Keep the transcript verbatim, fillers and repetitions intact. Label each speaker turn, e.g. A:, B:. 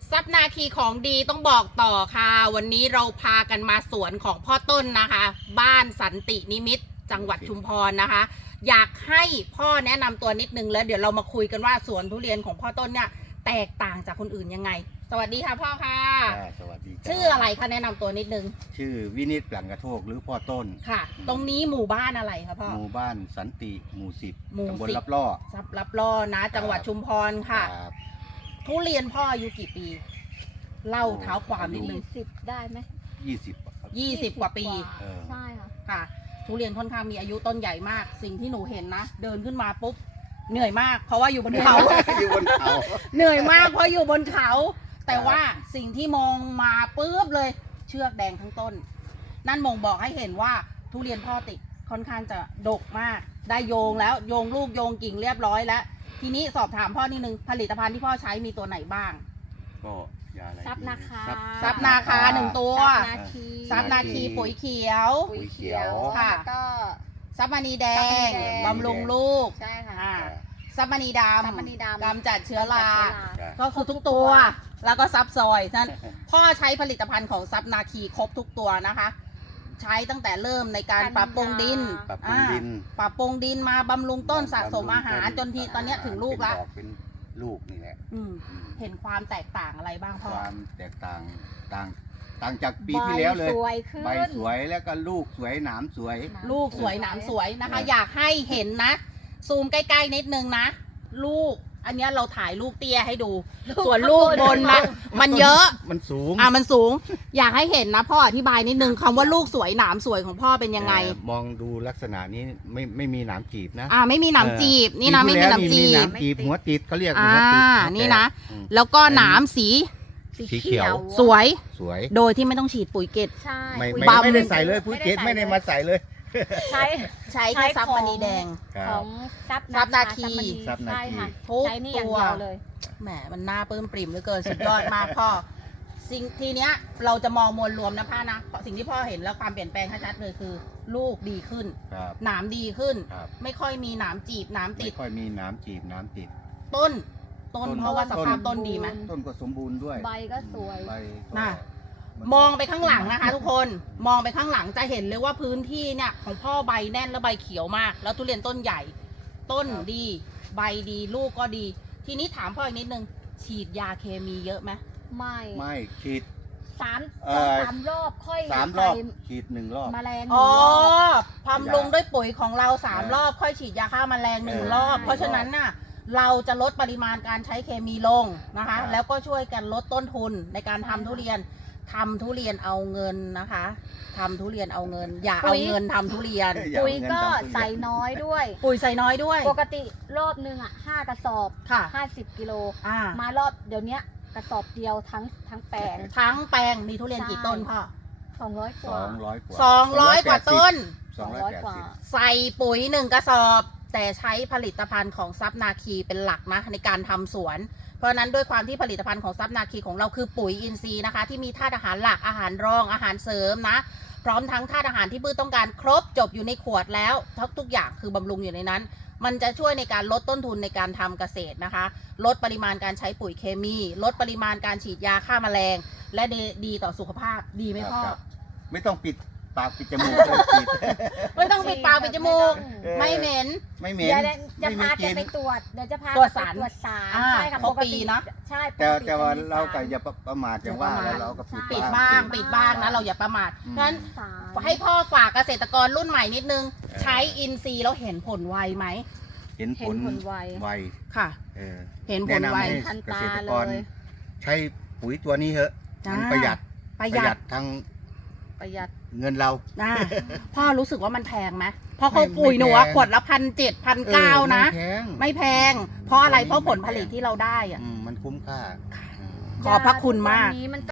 A: ซับนาคีของดีต้องบอกต่อค่ะวันนี้เราพากันมาสวนของพ่อต้นนะคะ บ้านสันตินิมิตรจังหวัดชุมพรนะคะ อยากให้พ่อแนะนำตัวนิดนึงแล้วเดี๋ยวเรามาคุยกันว่าสวนทุเรียนของพ่อต้นเนี่ยแตกต่างจากคนอื่นยังไง สวัสดีค่ะพ่อค่ะ
B: สวัสดี
A: ชื่ออะไรคะแนะนำตัวนิดนึง
B: ชื่อวินิจปลังกระโทกหรือพ่อต้น
A: ค่ะ ตรงนี้หมู่บ้านอะไรคะพ่อ
B: หมู่บ้านสันติหมู่สิบ
A: หมู่
B: ตำบล
A: สิบ
B: รับล่อ
A: ซับรับล่อนะ จังหวัดชุมพรค่ะ
B: รับ
A: ทุเรียนพ่ออายุกี่ปี เล่าเท้าความนิดนึง
C: ยี่สิบได้ไหม
B: ยี่สิบครับ
A: ยี่สิบกว่าปี
B: เออ
C: ใช่ค่ะ
A: ค่ะทุเรียนค่อนข้างมีอายุต้นใหญ่มาก สิ่งที่หนูเห็นนะ เดินขึ้นมาปุ๊บเหนื่อยมาก เพราะว่าอยู่บนเขา
B: อยู่บนเขา
A: เหนื่อยมากเพราะอยู่บนเขา แต่ว่าสิ่งที่มองมาปุ๊บเลยเชือกแดงทั้งต้น นั่นมองบอกให้เห็นว่าทุเรียนพ่อติดค่อนข้างจะดกมาก ได้โยงแล้วโยงลูกโยงกิ่งเรียบร้อยแล้ว ทีนี้สอบถามพ่อนิดนึงผลิตภัณฑ์ที่พ่อใช้มีตัวไหนบ้าง
B: ก็ยาอะไร
C: ซับนาคา
B: ซับ
A: ซับนาคาหนึ่งตัว
C: ซับนาคี
A: ซับนาคีปุ๋ยเขียว
C: ปุ๋ยเขียว
A: ค่ะ
C: แล้วก็
A: ซับมณีแดง
C: ซับมณีแดง
A: บำรุงลูก
C: ใช่ค่ะ
A: อ่าซับมณีด
C: ซับมณีดำ
A: ำกำจัดเชื้อรา
C: กำจัดเชื้อรา
A: ก็คือทุกตัว แล้วก็ซับซอยนั้นพ่อใช้ผลิตภัณฑ์ของซับนาคีครบทุกตัวนะคะ ใช้ตั้งแต่เริ่มในการปรับปรุงดิน
B: ปรับปรุงดิน
A: อ่าปรับปรุงดินมาบำรุงต้นสะสมอาหารจนทีตอนเนี้ยถึงลูกละ
B: เป็นดอเป็นลูกนี่แหละ
A: อืม
B: อืม
A: เห็นความแตกต่างอะไรบ้างพ่อ
B: ความแตกต่างต่างต่างจากปีที่แล้วเลย
C: ใบสวยขึ้น
B: ใบสวยแล้วก็ลูกสวยหนามสวย
A: ลูกสวยหนามสวยนะคะ
B: เออ
A: อ
B: อ
A: ยากให้เห็นนะ ซูมใกล้ๆนิดนึงนะ ลูก อันเนี้ยเราถ่ายลูกเตี้ยให้ดู ส่วนลูกบนนะมันเยอะ
B: มันสูง
A: อ่ะมันสูง อยากให้เห็นนะพ่ออธิบายนิดนึงคำว่าลูกสวยหนามสวยของพ่อเป็นยังไง
B: เอ่อมองดูลักษณะนี้ไม่ไม่มีหนามจีบนะ
A: อ่าไม่มีหนามจีบนี่นะ
B: ปี
A: ไม่
B: ที่
A: มีห
B: แล้ว
A: นามจี
B: หนา
A: บ
B: มจีบหัวติดเขาเรียก
A: อ่า
B: หัวติดหัวแตก
A: นี่นะ
B: อืม
A: แล้วก็หนามสี
B: สีเขียว
A: สวย
B: สวย
A: โดยที่ไม่ต้องฉีดปุ๋ยเกต
C: ใช่
B: ไม่
C: ปุ๋ย
B: ไม่
A: บำ
B: ไม่ได้ใส่เลยปุ๋ยเกตไม่ได้มาใส่เลย
C: ใช้
A: ใช้
C: ใช้
A: แค่ซับ
C: ของ
A: มณีแดง
B: ครั
C: ข
B: บ
C: องซับ
A: ซับนาคี
B: ซับนาคี
C: ใช่ค่ะ
A: ทุก
C: ใช้นี่อย่าง
A: ตัว
C: เดียวเลย
A: แหมมันน่าปลื้มปริ่มเหลือเกินสุดยอดมากพ่อ สิ่งทีเนี้ยเราจะมองมวลรวมนะพ่อนะเพราะสิ่งที่พ่อเห็นแล้วความเปลี่ยนแปลงชัดๆเลยคือ ลูกดีขึ้น
B: ครับ
A: หนามดีขึ้น
B: ครับ
A: ไม่ค่อยมีหนามจีบหนาม
B: ไม่
A: ติด
B: ค่อยมีหนามจีบหนามติด
A: ต้น ต้น
B: ต้น
A: เพราะว่าสภาพต้นดีไหม
B: ต้นก็สมบูรณ์ด้วย
C: ใบก็สวย
B: ใบก็
A: น่ะ
B: น
A: มองไปข้างหลังนะคะ ทุกคนมองไปข้างหลังจะเห็นเลยว่าพื้นที่เนี่ยของพ่อใบแน่นและใบเขียวมาก แล้วทุเรียนต้นใหญ่ ต้นดี ใบดีลูกก็ดี ทีนี้ถามพ่ออีกนิดนึงฉีดยาเคมีเยอะไหม
C: ไม่
B: ไม่ฉีด
C: สาม
B: เอ่อ
C: สามรอบค่อย
B: สามรอบ
C: ไป
B: ฉีดหนึ่งรอบ
C: แมลง
A: อ๋อ
B: ห
A: บำรุงด้วยปุ๋ยของเราสาม
B: เออ
A: รอบค่อยฉีดยาฆ่าแมลงหนึ่ง
B: เออ
A: รอบ
C: ใช่
A: เพราะฉะนั้นน่ะเราจะลดปริมาณการใช้เคมีลงนะคะ
B: ครับ
A: แล้วก็ช่วยกันลดต้นทุนในการทำทุเรียนทำทุเรียนเอาเงินนะคะทำทุเรียนเอาเงิน อย่าเอาเงินทำทุเรียน
B: อย่า
C: ปุ๋ย
B: เอาเงิน
C: ก็
B: ทำทุเรียน
C: ใส่น้อยด้วย
A: ปุ๋ยใส่น้อยด้วย
C: ปกติรอบหนึ่งอ่ะห้ากระสอบ
A: ค่ะ
C: ห้าสิบกิโล
A: อ่าม
C: ารอบเดี๋ยวเนี้ยกระสอบเดียวทั้งทั้งแปลง
A: ทั้งแปลงมีทุเรียนกี่ต้นพ่อ
C: สองร้อยก
B: ส
C: ว่า
B: องร้อยกว่า
A: สองร้อยกว่าต้น
B: สองร้อยแปด
C: กว่า
B: สิบ
A: ใส่ปุ๋ยหนึ่งกระสอบ แต่ใช้ผลิตภัณฑ์ของซับนาคีเป็นหลักนะในการทำสวน เพราะฉะนั้นด้วยความที่ผลิตภัณฑ์ของซับนาคีของเราคือปุ๋ยอินทรีย์นะคะ ที่มีธาตุอาหารหลักอาหารรองอาหารเสริมนะ พร้อมทั้งธาตุอาหารที่พืชต้องการครบจบอยู่ในขวดแล้วทุกทุกอย่างคือบำรุงอยู่ในนั้น มันจะช่วยในการลดต้นทุนในการทำเกษตรนะคะ ลดปริมาณการใช้ปุ๋ยเคมี ลดปริมาณการฉีดยาฆ่าแมลง และดีดีต่อสุขภาพดีไหมพ่อ
B: ครับไม่ต้องปิดปากปิดจมูกเลยฉีด
A: ไม่ต้องปิดปากปิดจมูก
B: เออ
A: ไม่เหม็น
B: ไม่เหม็น
C: เดี๋ยวจะ
B: ไม่
C: พา
B: มี
C: แก
B: กลิ่น
C: ไปตรวจเดี๋ยวจะพา
A: ตรวจ
C: ไป
A: สาร
C: ตรวจสาร
A: อ่า
C: ใช่ค่ะ
A: ครบ
C: ปก
A: ปี
C: ติ
A: เนอะ
C: ใช่ปก
B: แต่
C: ติ
B: แต่ว่า
C: จะมี
B: เราก็
C: ส
B: อย่าประมาทอย่างว่า
A: อย่าประมาท
B: แล้วเราก็ปิด
A: ปิด
B: ปก
A: บ้าง
B: ปิ
A: ปิดบ้างนะเราอย่าประมาท
B: อืม
A: เพราะฉะนั้น
C: สาร
A: ให้พ่อฝากเกษตรกรรุ่นใหม่นิดนึง
B: เออ
A: ใช้อินทรีย์แล้วเห็นผลไวไหม
B: เห็นผ
C: เห็น
B: ล
C: ผลไว
B: ไว
A: ค่ะ
B: เออ
A: เห็นผล
B: แนะ
A: ไว
B: นำให้
C: ทัน
B: เก
C: ตา
B: ษตร
C: เล
B: กร
C: ย
B: ใช้ปุ๋ยตัวนี้เถอะ
A: จ้ามั
B: มันประหยัด
A: ประหยัด
B: ทั้ง
C: ประหยัด
B: เงินเรา
A: นะพ่อรู้สึกว่ามันแพงไหมเพราะเขา
B: ไม่
A: ปุ๋ยหนูอะ
B: ไม่แพง
A: ขวดละพันเจ็ดพัน
B: เอ
A: เก้า
B: อ
A: นะ
B: ไม่แพง
A: ไม่แพง เพราะอะไร
B: ไม่
A: เพราะผล
B: แพง
A: ผลิตที่เราได้อะ
B: อืมมันคุ้มค่า
A: ขอบพระคุณมาก
C: ยทุวันนี้มัน